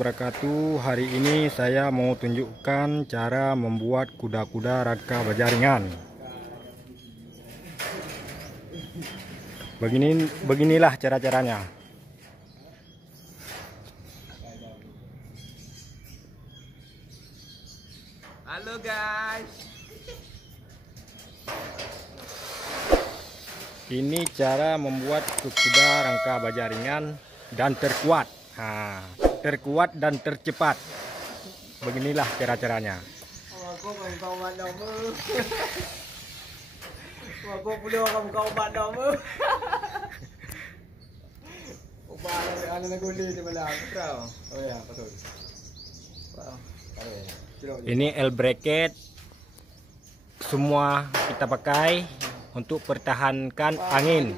wabarakatuh. Hari ini saya mau tunjukkan cara membuat kuda-kuda rangka bajaringan. Beginilah cara-caranya. Halo guys. Ini cara membuat kuda rangka bajaringan dan terkuat. Terkuat dan tercepat. Beginilah cara-caranya. Ini L bracket semua kita pakai untuk pertahankan angin.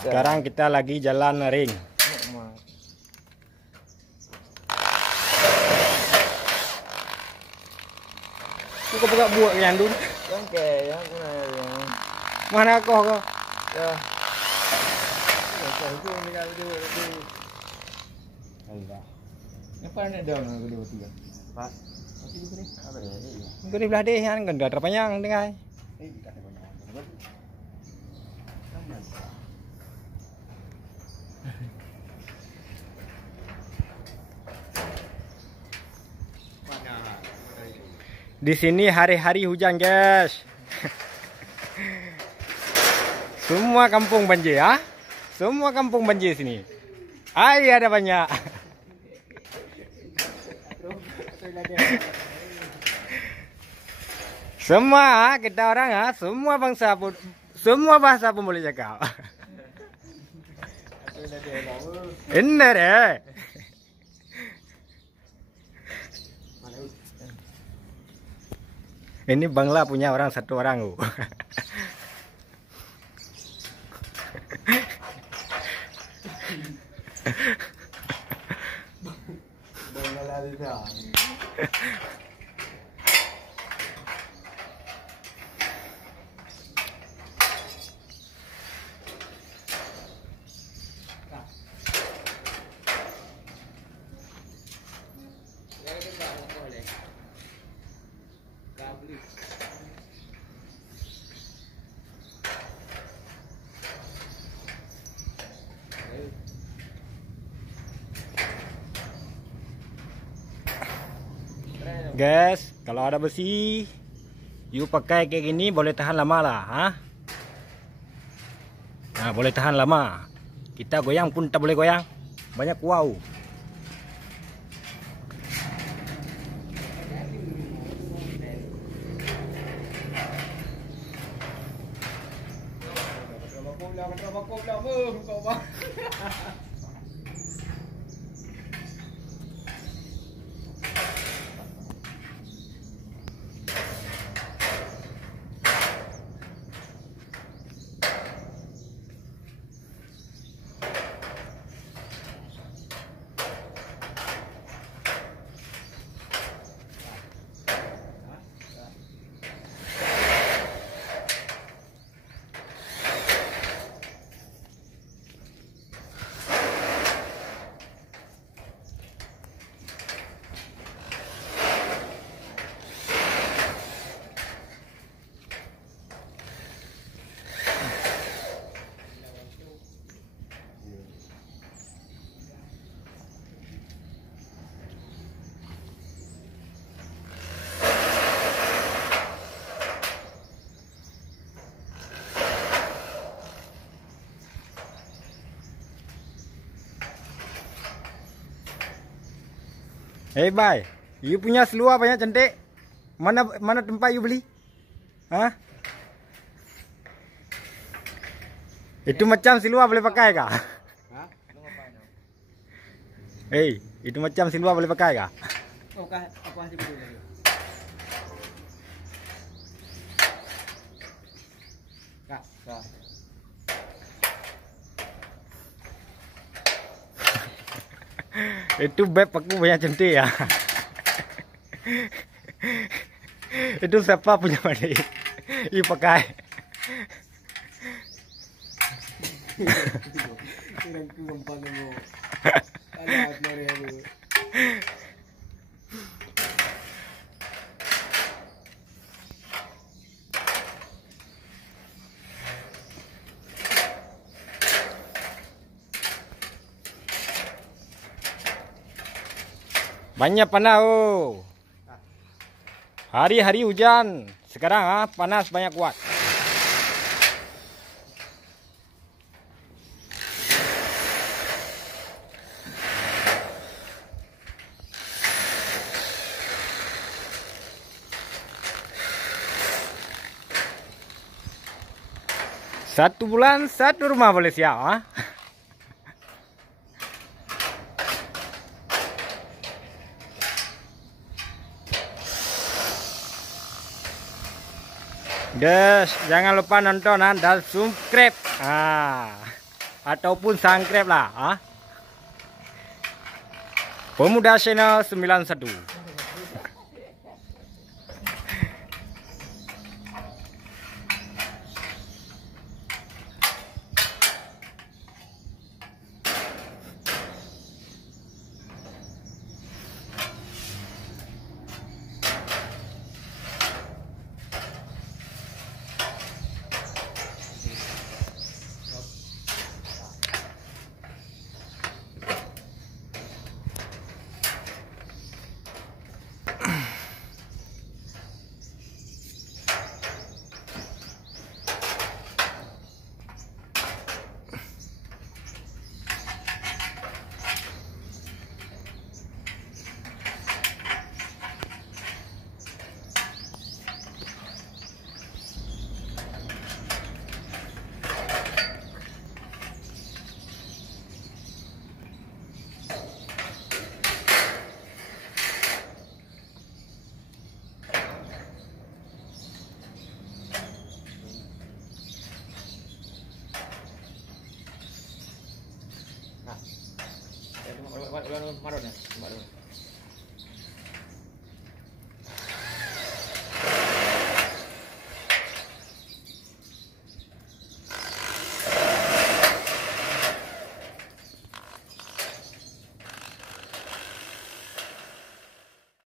Sekarang kita lagi jalan ring. Buka buat yang dulu. Mana kau? Ya. Apa ni dong kedua tiga? Pak. Kau di belah deh kan ganda terpanjang dengai. Di sini hari-hari hujan, guys. Semua kampung banjir, ya? Semua kampung banjir sini. Air ada banyak. Semua kita orang, semua bangsa pun, semua bahasa pun boleh cakap. Benar deh. Ini Bangla punya orang satu orang. Guys, kalau ada besi, you pakai kayak gini boleh tahan lama lah, Nah, boleh tahan lama. Kita goyang pun tak boleh goyang. Banyak wow. Hey bye, you punya seluar banyak cantik. Mana tempat you beli? Itu macam seluar boleh pakai kah? Hey, itu macam seluar boleh pakai kah? Apa sih betul? Kak. Itu beb aku banyak cantik ya. Itu siapa punya mandi? Ih pakai. Banyak panas oh. Hari-hari hujan. Sekarang panas banyak kuat. Satu bulan satu rumah boleh siap. Guys, jangan lupa nonton dan subscribe ataupun subscribe lah. Pemuda Channel 91. Marunnya.